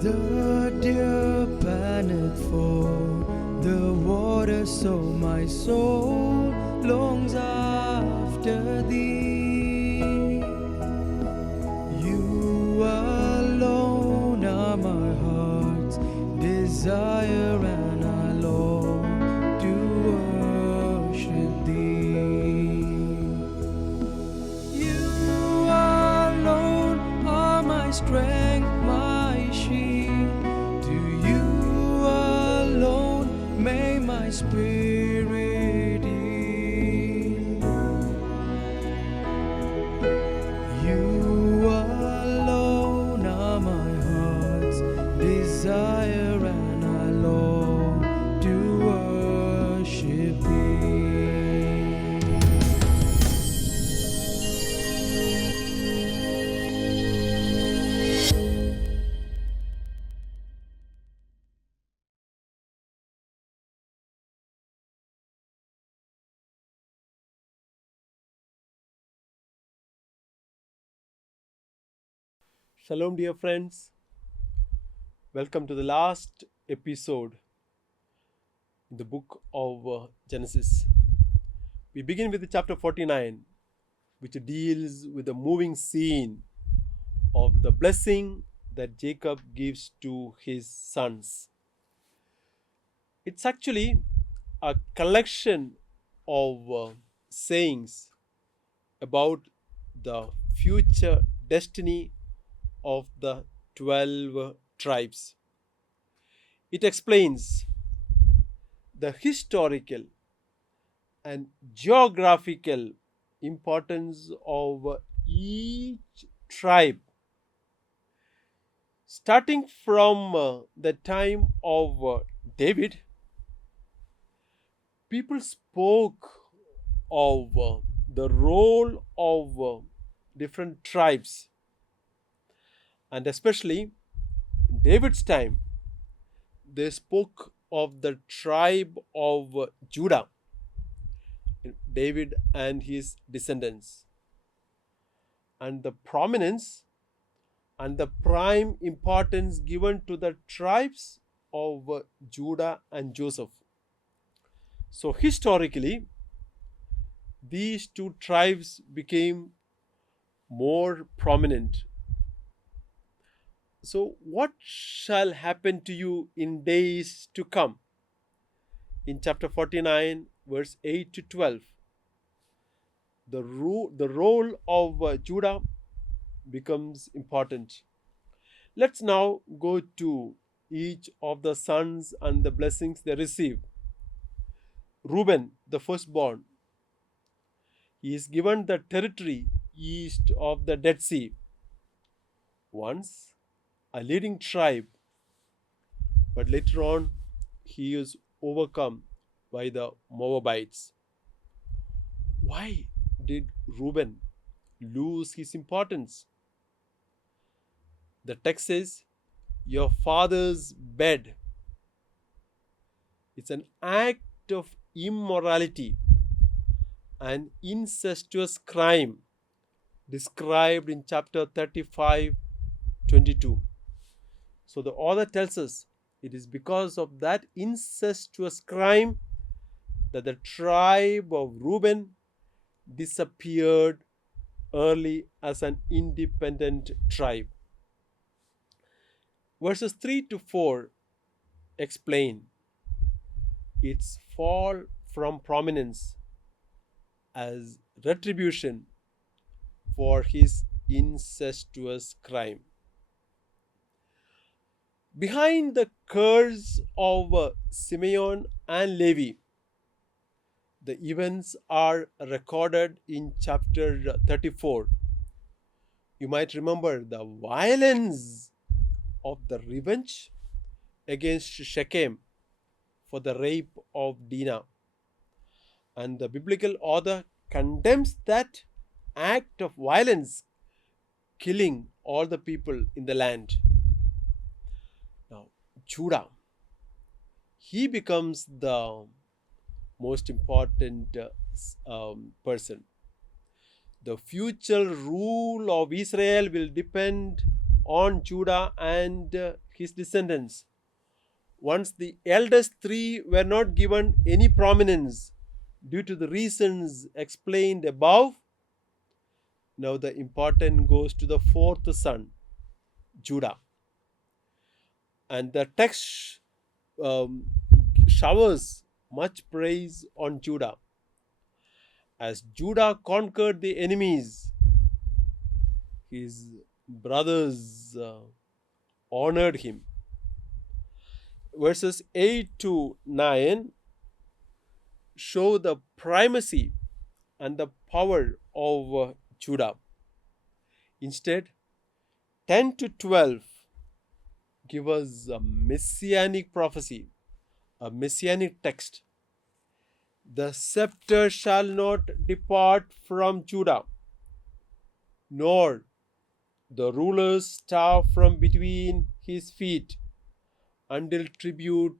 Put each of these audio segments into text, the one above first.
the deer panteth for the water, so my soul longs after thee. You alone are my heart's desire, and I long to worship thee. You alone are my strength, my shield. To you alone may my spirit yield. You alone are my heart's desire, and I long to worship thee. Shalom, dear friends. Welcome to the last episode in the book of Genesis. We begin with chapter 49, which deals with the moving scene of the blessing that Jacob gives to his sons. It's actually a collection of sayings about the future destiny of the 12 tribes. It explains the historical and geographical importance of each tribe, starting from the time of David. People spoke of the role of different tribes, and especially David's time, they spoke of the tribe of Judah, David and his descendants, and the prominence and the prime importance given to the tribes of Judah and Joseph. So historically, these two tribes became more prominent. So what shall happen to you in days to come? In chapter 49, verse 8 to 12, the role of Judah becomes important. Let's now go to each of the sons and the blessings they received. Reuben, the firstborn, he is given the territory east of the Dead Sea. Once a leading tribe, but later on he is overcome by the Moabites. Why did Reuben lose his importance? The text says, your father's bed. It's an act of immorality, an incestuous crime described in chapter 35:22. So the author tells us it is because of that incestuous crime that the tribe of Reuben disappeared early as an independent tribe. Verses 3 to 4 explain its fall from prominence as retribution for his incestuous crime. Behind the curse of Simeon and Levi, the events are recorded in chapter 34. You might remember the violence of the revenge against Shechem for the rape of Dinah. And the biblical author condemns that act of violence, killing all the people in the land. Now, Judah, he becomes the most important person. The future rule of Israel will depend on Judah and his descendants. Once the eldest three were not given any prominence due to the reasons explained above, now the importance goes to the fourth son, Judah. And the text um, showers much praise on Judah. As Judah conquered the enemies, his brothers honored him. Verses 8 to 9 show the primacy and the power of Judah. Instead, 10 to 12 give us a messianic prophecy, a messianic text. The scepter shall not depart from Judah, nor the ruler's staff from between his feet, until tribute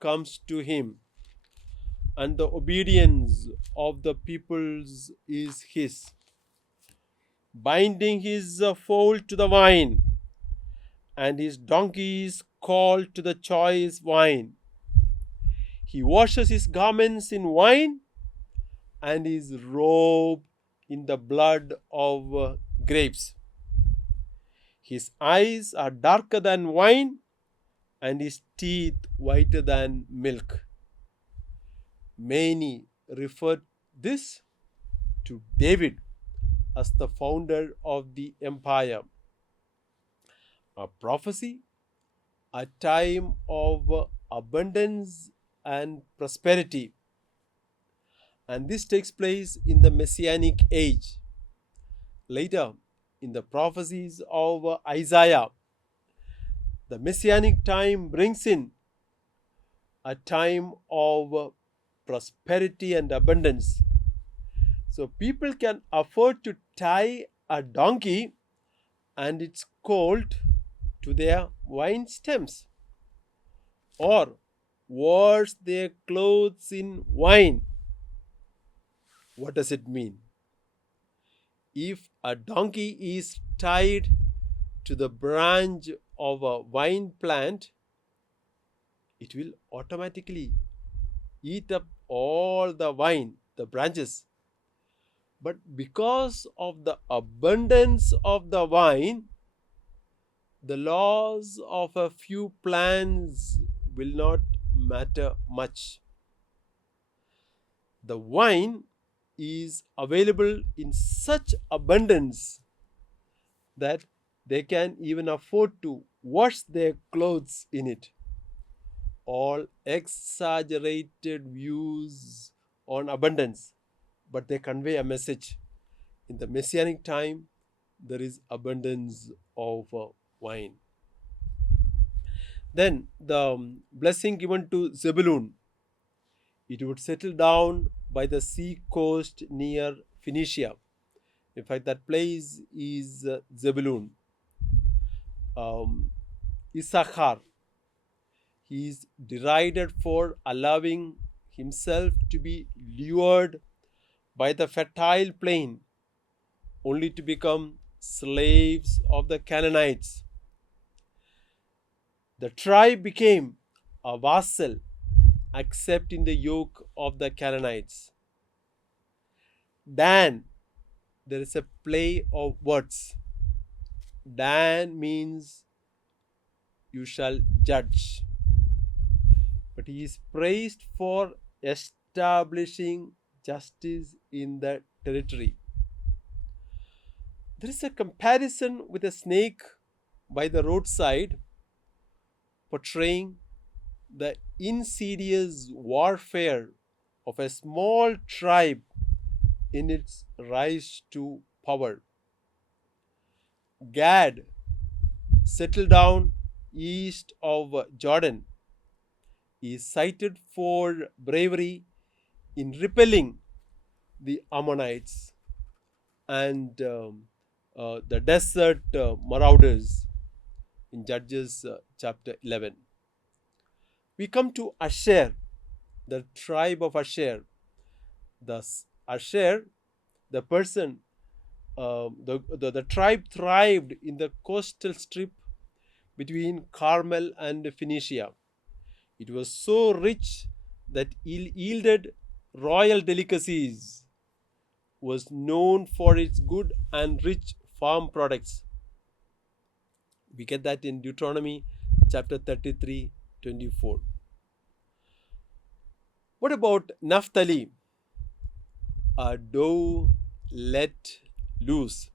comes to him, and the obedience of the peoples is his. Binding his foal to the vine, and his donkeys called to the choice wine. He washes his garments in wine, and his robe in the blood of grapes. His eyes are darker than wine, and his teeth whiter than milk. Many refer this to David as the founder of the empire. A prophecy, a time of abundance and prosperity. And this takes place in the Messianic age. Later, in the prophecies of Isaiah, the Messianic time brings in a time of prosperity and abundance. So people can afford to tie a donkey and its colt to their wine stems, or wash their clothes in wine. What does it mean? If a donkey is tied to the branch of a wine plant, it will automatically eat up all the wine, the branches. But because of the abundance of the wine, the loss of a few plants will not matter much. The wine is available in such abundance that they can even afford to wash their clothes in it. All exaggerated views on abundance, but they convey a message. In the Messianic time, there is abundance of wine. Then the blessing given to Zebulun, it would settle down by the sea coast near Phoenicia. In fact, that place is Zebulun. Issachar, he is derided for allowing himself to be lured by the fertile plain, only to become slaves of the Canaanites. The tribe became a vassal, accepting the yoke of the Canaanites. Dan, there is a play of words. Dan means you shall judge. But he is praised for establishing justice in the territory. There is a comparison with a snake by the roadside, portraying the insidious warfare of a small tribe in its rise to power. Gad settled down east of Jordan. He is cited for bravery in repelling the Ammonites and the desert marauders in Judges chapter 11. We come to Asher, the tribe of Asher. Thus, Asher, the tribe thrived in the coastal strip between Carmel and Phoenicia. It was so rich that it yielded royal delicacies, was known for its good and rich farm products. We get that in Deuteronomy chapter 33:24. What about Naphtali? A dove let loose.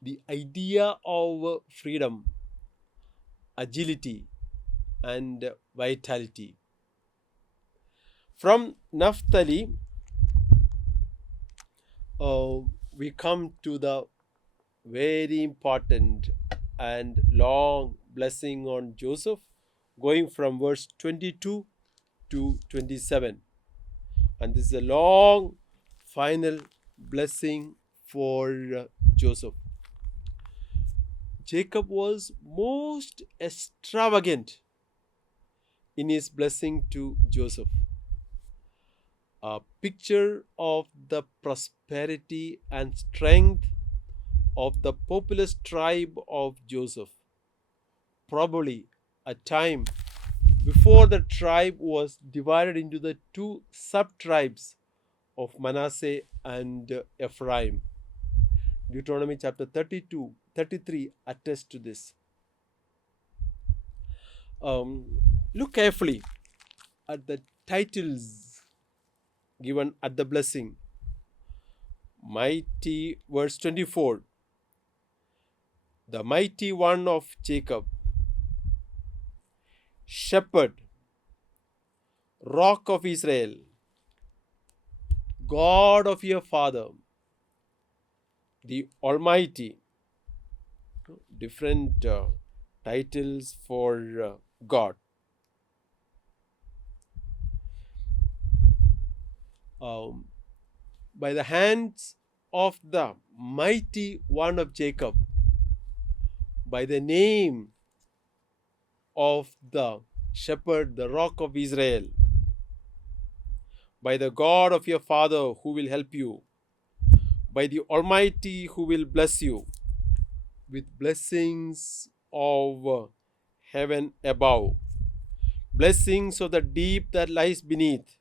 The idea of freedom, agility, and vitality. From Naphtali, we come to the very important and long blessing on Joseph, going from verse 22 to 27. And this is a long final blessing for Joseph. Jacob was most extravagant in his blessing to Joseph, a picture of the prosperity and strength of the populous tribe of Joseph, probably a time before the tribe was divided into the two sub-tribes of Manasseh and Ephraim. Deuteronomy chapter 33 attests to this. Look carefully at the titles given at the blessing. Mighty, verse 24, the mighty one of Jacob, shepherd, rock of Israel, God of your father, the Almighty. Different titles for God. By the hands of the mighty one of Jacob, by the name of the shepherd, the rock of Israel, by the God of your father who will help you, by the Almighty who will bless you with blessings of heaven above, blessings of the deep that lies beneath,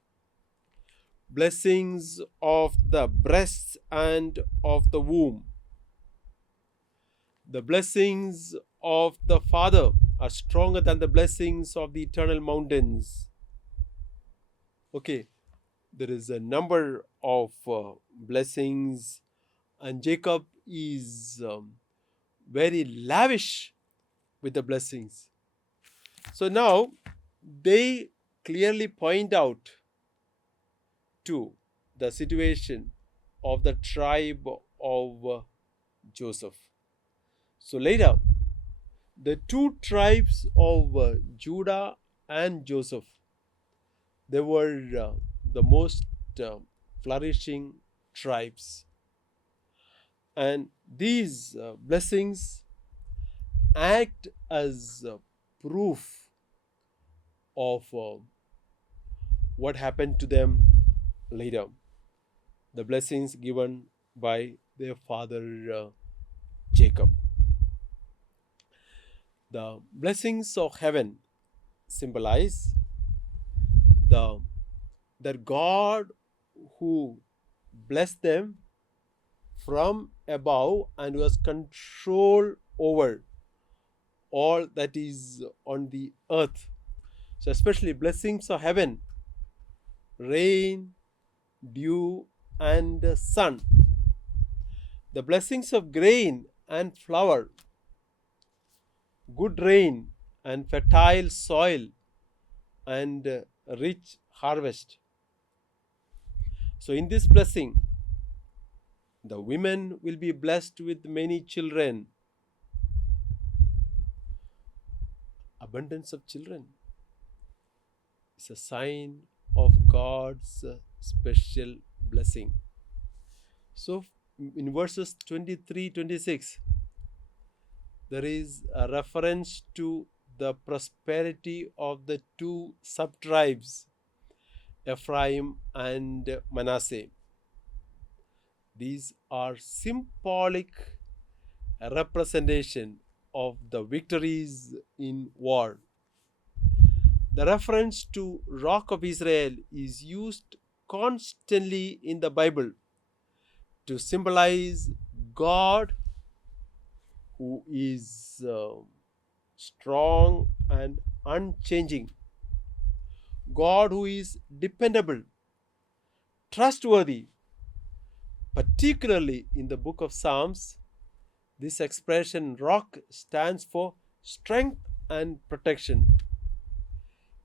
blessings of the breasts and of the womb. The blessings of the Father are stronger than the blessings of the eternal mountains. Okay, there is a number of blessings, and Jacob is very lavish with the blessings. So now they clearly point out to the situation of the tribe of Joseph. So later, the two tribes of Judah and Joseph, they were the most flourishing tribes. And these blessings act as proof of what happened to them later. The blessings given by their father Jacob. The blessings of heaven symbolize that God who blessed them from above and who has control over all that is on the earth. So especially blessings of heaven, rain, dew, and sun. The blessings of grain and flour, good rain and fertile soil, and rich harvest. So in this blessing, the women will be blessed with many children. Abundance of children is a sign of God's special blessing. So in verses 23-26, there is a reference to the prosperity of the two sub-tribes, Ephraim and Manasseh. These are symbolic representation of the victories in war. The reference to Rock of Israel is used constantly in the Bible to symbolize God who is strong and unchanging, God who is dependable, trustworthy. Particularly in the book of Psalms, this expression rock stands for strength and protection.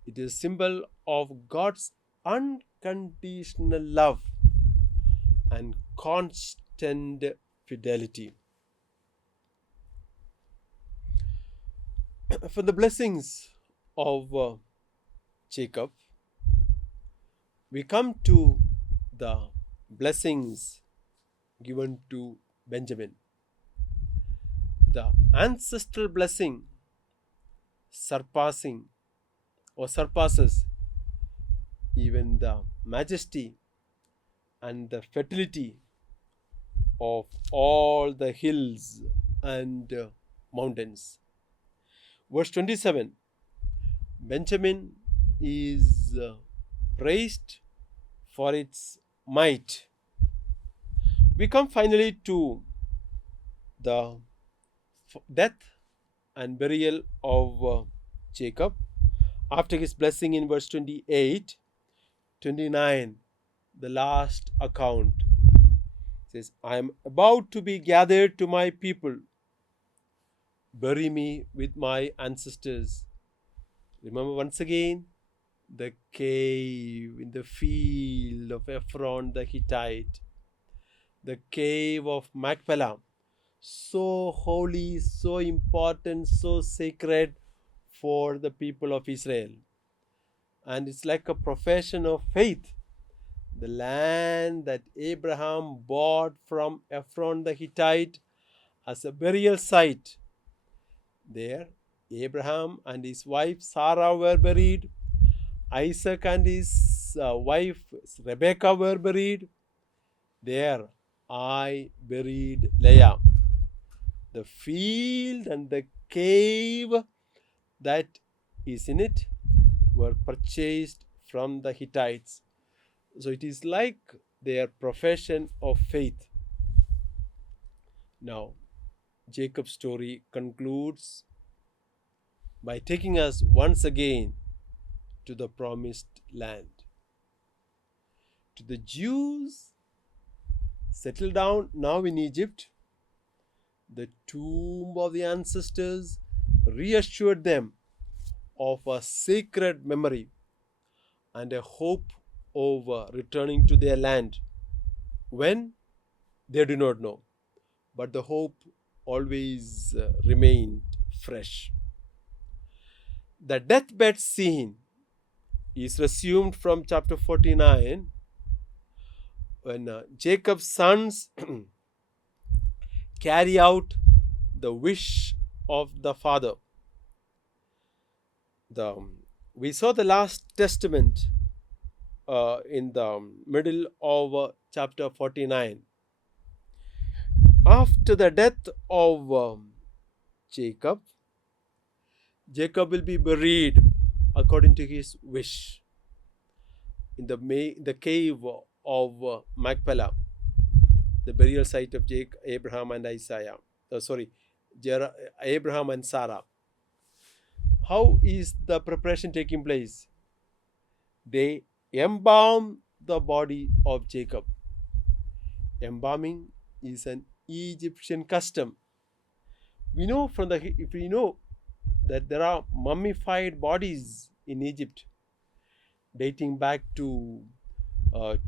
It is a symbol of God's unconditional love and constant fidelity. For the blessings of Jacob, we come to the blessings given to Benjamin. The ancestral blessing surpasses even the majesty and the fertility of all the hills and mountains. Verse 27, Benjamin is praised for its might. We come finally to the death and burial of Jacob. After his blessing in verse 28, 29, the last account says, I am about to be gathered to my people. Bury me with my ancestors. Remember once again the cave in the field of Ephron the Hittite, the cave of Machpelah, so holy, so important, so sacred for the people of Israel. And it's like a profession of faith. The land that Abraham bought from Ephron the Hittite as a burial site. There, Abraham and his wife Sarah were buried. Isaac and his wife Rebekah were buried. There, I buried Leah. The field and the cave that is in it were purchased from the Hittites. So it is like their profession of faith. Now, Jacob's story concludes by taking us once again to the promised land. To the Jews settled down now in Egypt, the tomb of the ancestors reassured them of a sacred memory and a hope of returning to their land. When? They do not know. But the hope always remained fresh. The deathbed scene is resumed from chapter 49 when Jacob's sons carry out the wish of the father. We saw the last testament in the middle of chapter 49. After the death of Jacob, Jacob will be buried according to his wish in the cave of Machpelah, the burial site of Abraham and Abraham and Sarah. How is the preparation taking place? They embalm the body of Jacob. Embalming is an Egyptian custom. We know that there are mummified bodies in Egypt dating back to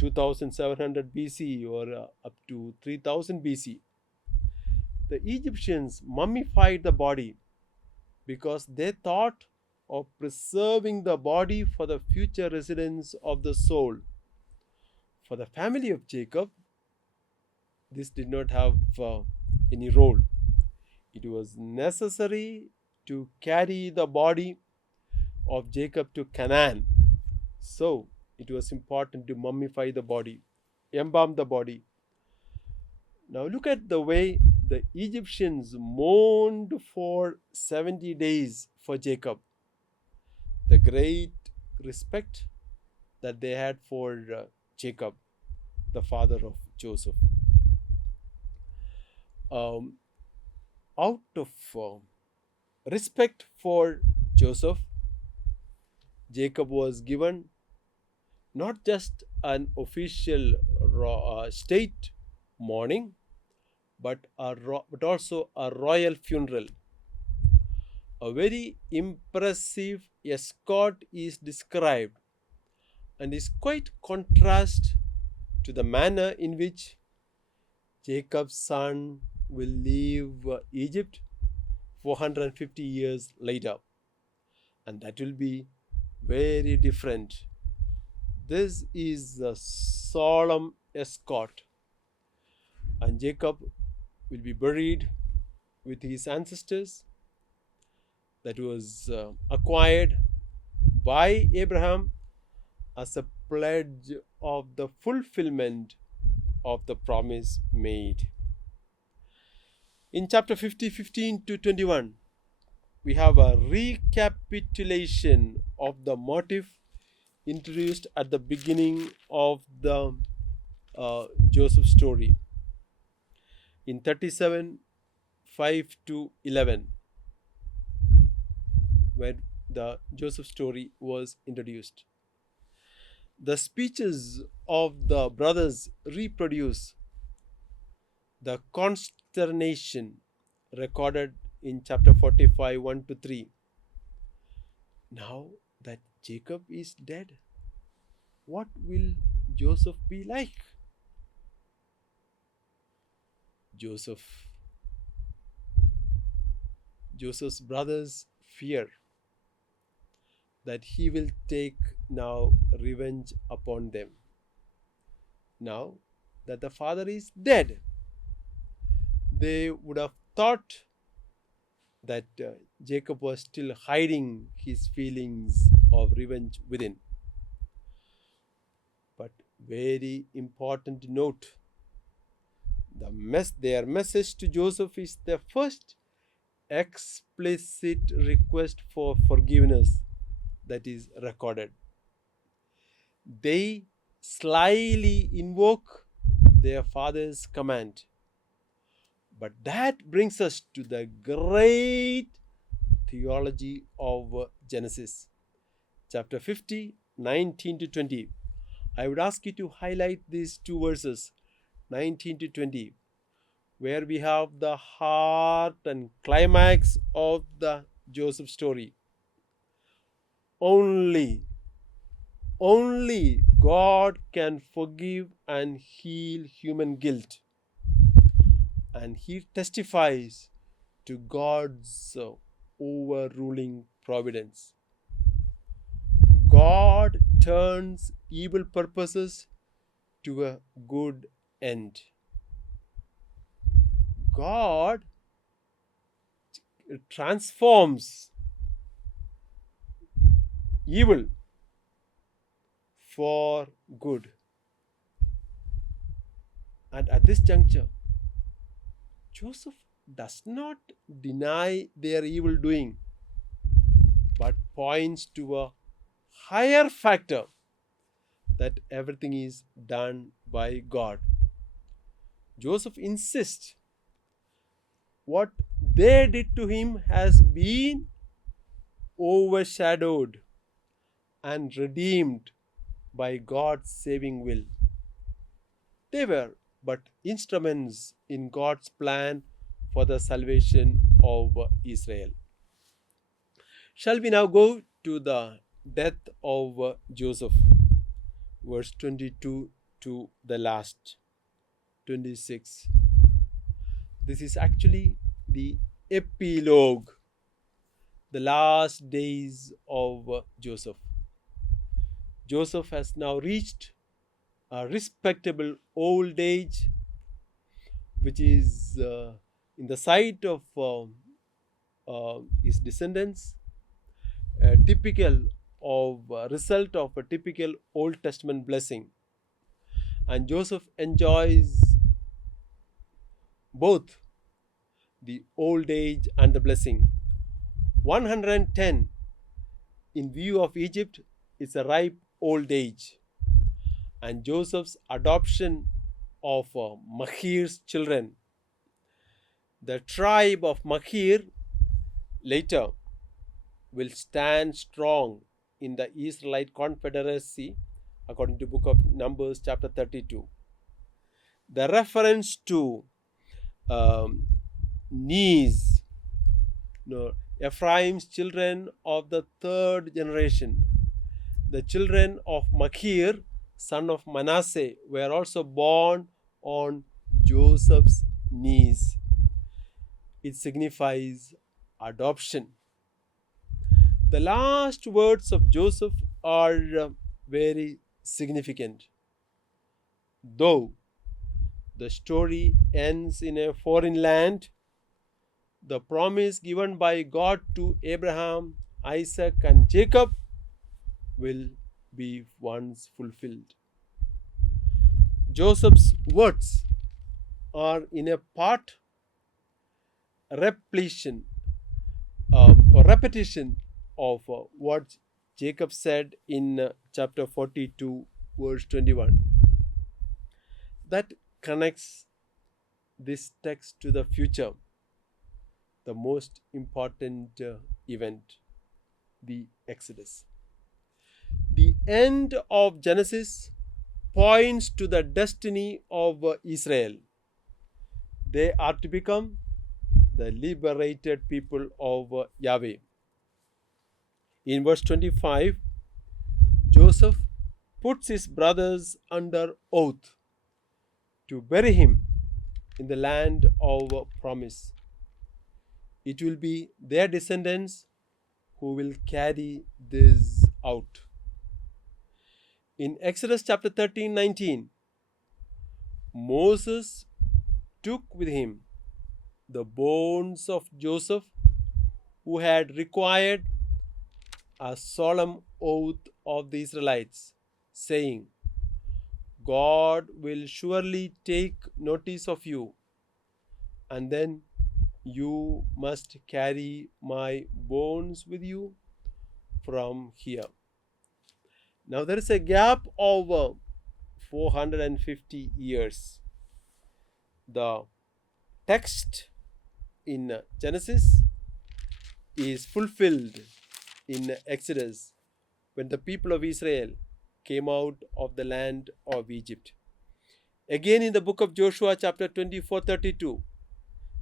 2700 BC or up to 3000 BC. The Egyptians mummified the body because they thought of preserving the body for the future residence of the soul. For the family of Jacob, this did not have any role. It was necessary to carry the body of Jacob to Canaan. So, it was important to mummify the body, embalm the body. Now, look at the way the Egyptians mourned for 70 days for Jacob. The great respect that they had for Jacob, the father of Joseph. Um, Out of respect for Joseph, Jacob was given not just an official state mourning, but also a royal funeral. A very impressive escort is described and is quite contrast to the manner in which Jacob's son will leave Egypt 450 years later, and that will be very different. This is a solemn escort, and Jacob will be buried with his ancestors that was acquired by Abraham as a pledge of the fulfillment of the promise made. In chapter 50, 15 to 21, we have a recapitulation of the motive introduced at the beginning of the Joseph story. In 37, 5 to 11, when the Joseph story was introduced, the speeches of the brothers reproduce the consternation recorded in chapter 45, 1 to 3. Now that Jacob is dead, what will Joseph be like? Joseph's brothers fear that he will take now revenge upon them. Now that the father is dead, they would have thought that Jacob was still hiding his feelings of revenge within. But very important note, their message to Joseph is the first explicit request for forgiveness that is recorded. They slyly invoke their father's command. But that brings us to the great theology of Genesis, chapter 50, 19 to 20. I would ask you to highlight these two verses, 19 to 20, where we have the heart and climax of the Joseph story. Only God can forgive and heal human guilt. And he testifies to God's overruling providence. God turns evil purposes to a good end. God transforms evil for good. And at this juncture, Joseph does not deny their evil doing, but points to a higher factor, that everything is done by God. Joseph insists what they did to him has been overshadowed and redeemed by God's saving will. They were but instruments in God's plan for the salvation of Israel. Shall we now go to the death of Joseph, verse 22 to the last 26. This is actually the epilogue, the last days of Joseph. Joseph has now reached a respectable old age, which is in the sight of his descendants, typical of result of a typical Old Testament blessing. And Joseph enjoys both the old age and the blessing. 110 in view of Egypt is a ripe old age, and Joseph's adoption of Machir's children. The tribe of Machir later will stand strong in the Israelite confederacy according to book of Numbers chapter 32. The reference to um, knees, no, Ephraim's children of the third generation, the children of Machir, son of Manasseh, were also born on Joseph's knees. It signifies adoption. The last words of Joseph are very significant. Though the story ends in a foreign land, the promise given by God to Abraham, Isaac, and Jacob will be once fulfilled. Joseph's words are in a part repetition or repetition of what Jacob said in chapter 42, verse 21. That connects this text to the future, the most important event, the Exodus. The end of Genesis points to the destiny of Israel. They are to become the liberated people of Yahweh. In verse 25, Joseph puts his brothers under oath to bury him in the land of promise. It will be their descendants who will carry this out. In Exodus chapter 13:19, Moses took with him the bones of Joseph, who had required a solemn oath of the Israelites, saying, God will surely take notice of you, and then you must carry my bones with you from here. Now there is a gap of 450 years. The text in Genesis is fulfilled in Exodus when the people of Israel came out of the land of Egypt. Again in the book of Joshua chapter 24:32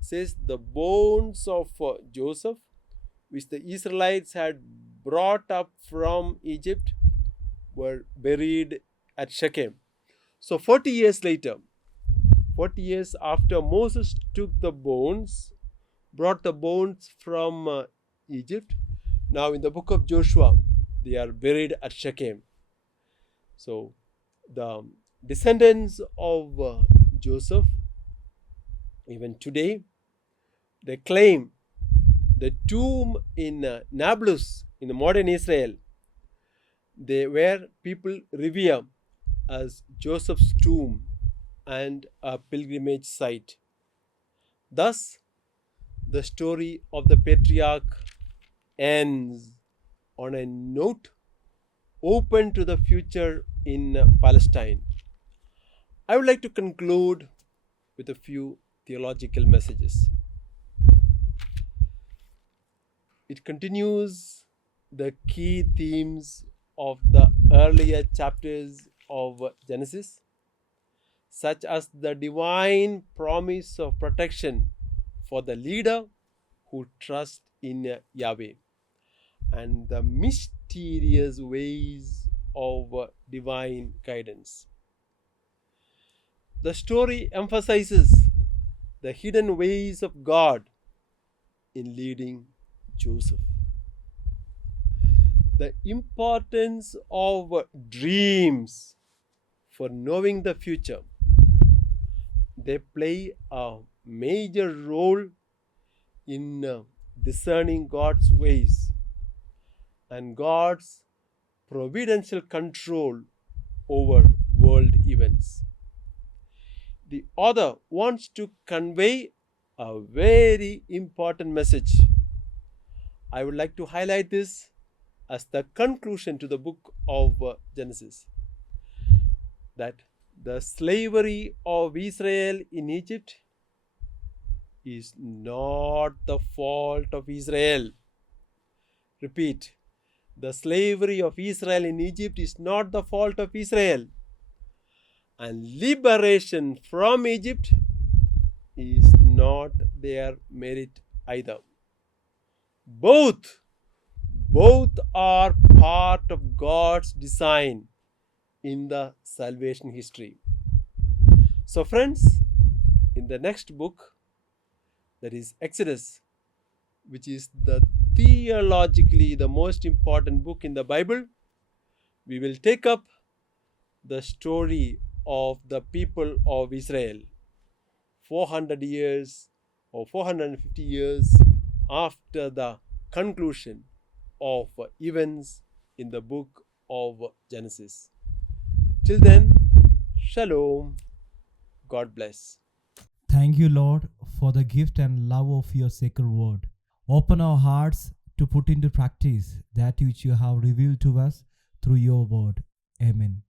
says the bones of Joseph, which the Israelites had brought up from Egypt, were buried at Shechem. So 40 years later, 40 years after Moses took the bones, brought the bones from Egypt, now in the book of Joshua, they are buried at Shechem. So the descendants of Joseph, even today, they claim the tomb in Nablus in the modern Israel, where people revere as Joseph's tomb and a pilgrimage site. Thus, the story of the patriarch ends on a note open to the future in Palestine. I would like to conclude with a few theological messages. It continues the key themes of the earlier chapters of Genesis, such as the divine promise of protection for the leader who trusts in Yahweh, and the mysterious ways of divine guidance. The story emphasizes the hidden ways of God in leading Joseph. The importance of dreams for knowing the future. They play a major role in discerning God's ways and God's providential control over world events. The author wants to convey a very important message. I would like to highlight this as the conclusion to the book of Genesis, that the slavery of Israel in Egypt is not the fault of Israel. Repeat, the slavery of Israel in Egypt is not the fault of Israel, and liberation from Egypt is not their merit either. Both are part of God's design in the salvation history. So, friends, in the next book, that is Exodus, which is the theologically the most important book in the Bible, we will take up the story of the people of Israel 400 years or 450 years after the conclusion of events in the book of Genesis. Till then, Shalom. God bless. Thank you, Lord, for the gift and love of your sacred word. Open our hearts to put into practice that which you have revealed to us through your word. Amen.